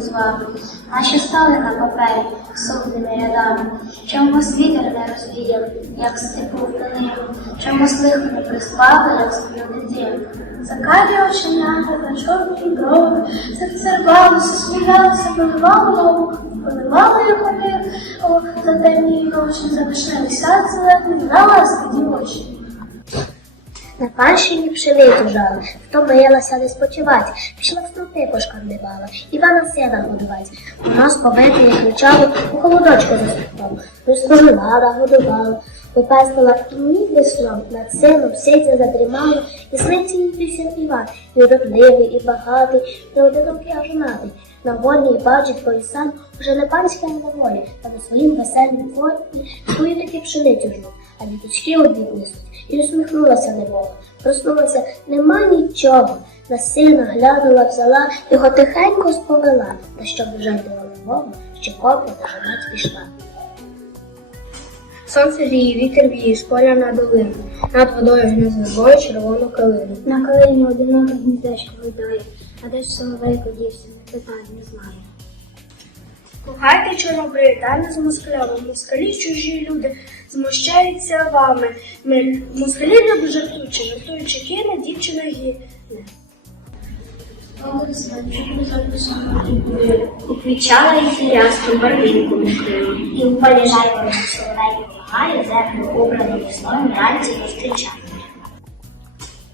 вами. Наші стали на папері сотнями рядами. Чомусь вітер не розвіяв, як степу втонив, чомусь лихо не приспали, як сплю дитину. Закарі оченята на чорній брови, серце рвалося, сміялося, поливало голову, поливало його ліво, за темні ночі, за вишневий сад зелений, ласки дівочі. На панщині пшеницю жала, втомилася не спочивать, пішла в стовпи пошкандибала, Івана сина. У нас побити, як кричало, у холодочку заступав, розпоживала, годувала, попестила і ніби сном над сином сидя задрімала, і сниться їй пісня Іван, і родливий, і багатий, і одинокий аж женатий. На волі бачить той сам, уже не панська на волі, та на своїм веселім дворі свою таки пшеницю жнуть, а діточки одні несуть. І усміхнулася небога. Проснулася, нема нічого. На сина глянула, взяла, його тихенько сповела, та щоб було небога, ще копля та женець пішла. Сонце ріє, вітер віє, з поля на долину. Над водою гне з вербою червону калину. На калині одиноке гніздечко гойдає, а де ж соловейко дівся, не питає, не знає. Кохайте чорнобри, тайно з москалями, москалі чужі люди, змущаються вами. Ми москалі люди жартуючи, жартуючи кине, дівчина гине. Уквічала і філястом барвінку накрила. І у полі жайворонок соловейко лагає, зерно обраний весною вранці зустрічає.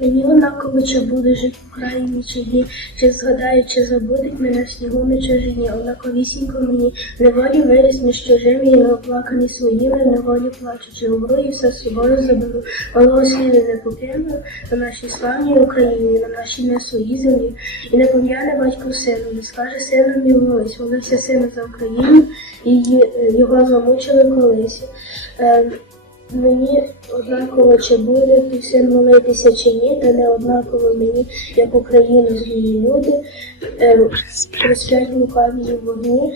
Мені однаково, чи буде жити в Україні, чи ні, чи згадає, чи забудуть мене в снігу на чужині, однаковісінько мені неволі виріс між чужими і неоплакані своїми, неволі плачучи, умру і все з собою заберу. Малого сліду не покину на нашій славній Україні, на нашій не своїй землі, і не пом'яне батько сину, не скаже сину мій молись, молився сина за Україну, і його замучили колись. Мені однаково, чи буде твій син молитися чи ні, та не однаково мені, як Україну злії люди, е, розп'ять лукаві вогні,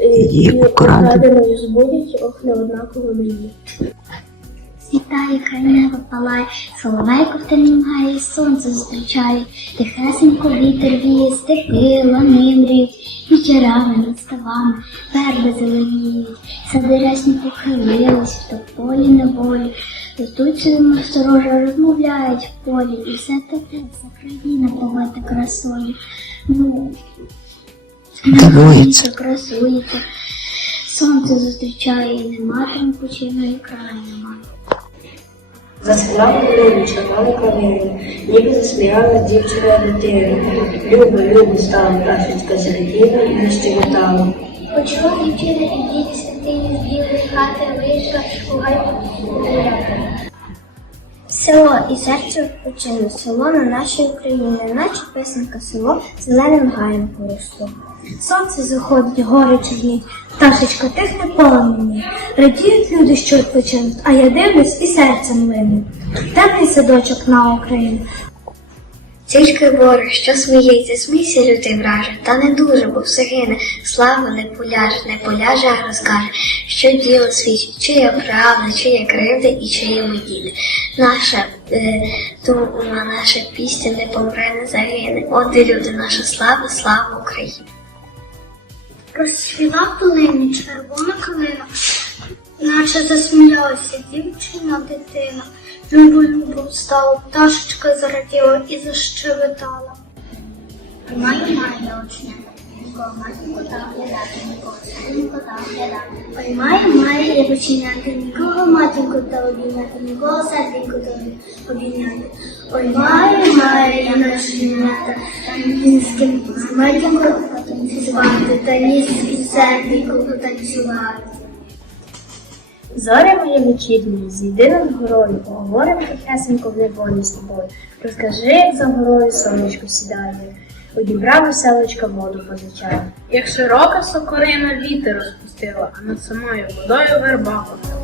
е, і окраденою збудять, ох, не однаково мені. Світає, край неба палає, соловейко в темнім сонце зустрічає, тихесенько вітер віє, степи, лани мріють, вечорами над ставами, верби зеленіють, сади рясні похилились, в тополі неволі, Ростуть собі насторожа, розмовляють в полі, і все таке, вся країна повита красою. Ну, Дивується. красується, сонце зустрічає, і нема там починої краю. Засинав люди, чекали калину, ніби засміялась дівчина дитина. Люба, люба, стала пташечка зраділа і защебетала. Почула дівчина і діти святині з білої хати вийшла у гайку. Село і серце відпочину, село на нашій Україні, наче писанка село зеленим гаєм поросло. Сонце заходить, гори чорні, пташечка тихне поле мені. Радіють люди, що відпочинуть, а я дивлюсь і серцем лину. Темний садочок на Україну, тільки ворог, що сміється, смійся лютий враже, та не дуже, бо все гине, слава не поляже, не поляже, а розкаже, що діло свідчить, чия правда, чия кривда і чиї могили. Наша е, дума, наша пісня не помре, не загине. От де люди, наша слава, слава Україні. Розцвіла полині червона калина, наче засміялася дівчина дитина. Любо встала, пташечка зараділа і защебетала. Маю маю очня, матінку та оглядати, нікого синенько та оглядати. Ой, маю маю я починяти, нікого матінку та обійняти, нікого серденько та обійняти. Ой, маю маю я начинята, та ні з ким з матінкою потанцювати, та ні з ким серденько потанцювати. Зоря моя вечірні, зійди над горою, поговоримо тихесенько в неволі з тобою. Розкажи, як за горою сонечко сідає, одібрав веселочка воду позичає. Як широка сокорина вітер розпустила, а над самою водою верба попила.